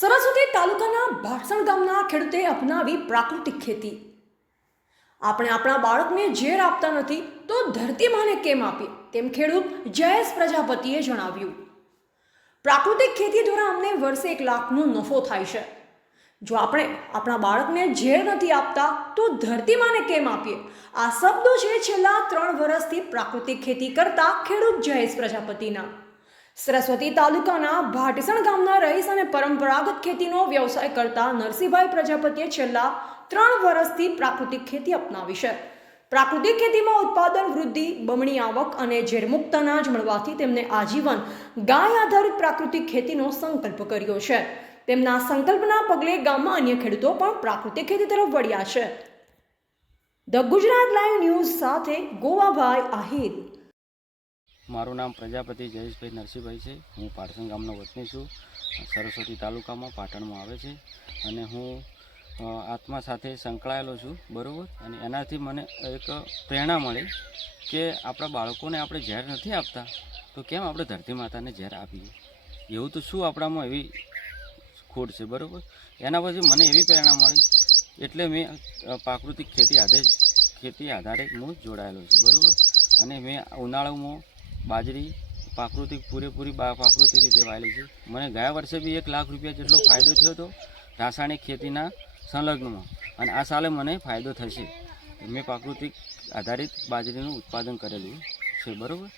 સરસ્વતી તાલુકાના ભાટસણ ગામના ખેડૂતે અપનાવી પ્રાકૃતિક ખેતી. આપણે આપણા બાળકને ઝેર આપતા નથી, તો ધરતી માને કેમ આપીએ તેમ ખેડૂત જયેશ પ્રજાપતિએ જણાવ્યું. પ્રાકૃતિક ખેતી દ્વારા અમને વર્ષે એક લાખનો નફો થાય છે. જો આપણે આપણા બાળકને ઝેર નથી આપતા, તો ધરતી માને કેમ આપીએ? આ શબ્દો છે છેલ્લા ત્રણ વર્ષથી પ્રાકૃતિક ખેતી કરતા ખેડૂત જયેશ પ્રજાપતિના. સરસ્વતી તાલુકાના ભાટસણ ગામના રહીશ અને પરંપરાગત ખેતીનો વ્યવસાય કરતા નરસિંહભાઈ પ્રજાપતિએ છેલ્લા ત્રણ વર્ષથી પ્રાકૃતિક ખેતી અપનાવી છે. પ્રાકૃતિક ખેતીમાં ઉત્પાદન વૃદ્ધિ, બમણી આવક અને ઝેરમુક્ત અનાજ મળવાથી તેમને આજીવન ગાય આધારિત પ્રાકૃતિક ખેતીનો સંકલ્પ કર્યો છે. તેમના સંકલ્પના પગલે ગામમાં અન્ય ખેડૂતો પણ પ્રાકૃતિક ખેતી તરફ વળ્યા છે. ધ ગુજરાત લાઈવ ન્યૂઝ સાથે ગોવાભાઈ આહિર. મારું નામ પ્રજાપતિ જયેશભાઈ નરસિંહભાઈ છે. હું પાટણ ગામનો વતની છું. સરસ્વતી તાલુકામાં પાટણમાં આવે છે અને હું આત્મા સાથે સંકળાયેલો છું, બરાબર? અને એનાથી મને એક પ્રેરણા મળી કે આપણા બાળકોને આપણે ઝેર નથી આપતા, તો કેમ આપણે ધરતી માતાને ઝેર આપીએ? એવું તો શું આપણામાં એવી ખોટ છે, બરાબર? એના પછી મને એવી પ્રેરણા મળી એટલે મેં પ્રાકૃતિક ખેતી આધારે ખેતી આધારે હું જોડાયેલો છું, બરાબર? અને મેં ઉનાળામાં બાજરી, પ્રાકૃતિક પૂરેપૂરી પ્રાકૃતિક રીતે વાવેલી છે. મને ગયા વર્ષે બી એક લાખ રૂપિયા જેટલો ફાયદો થયો હતો રાસાયણિક ખેતીના સંલગ્નમાં. અને આ સાલે મને ફાયદો થશે. મેં પ્રાકૃતિક આધારિત બાજરીનું ઉત્પાદન કરેલું છે, બરાબર?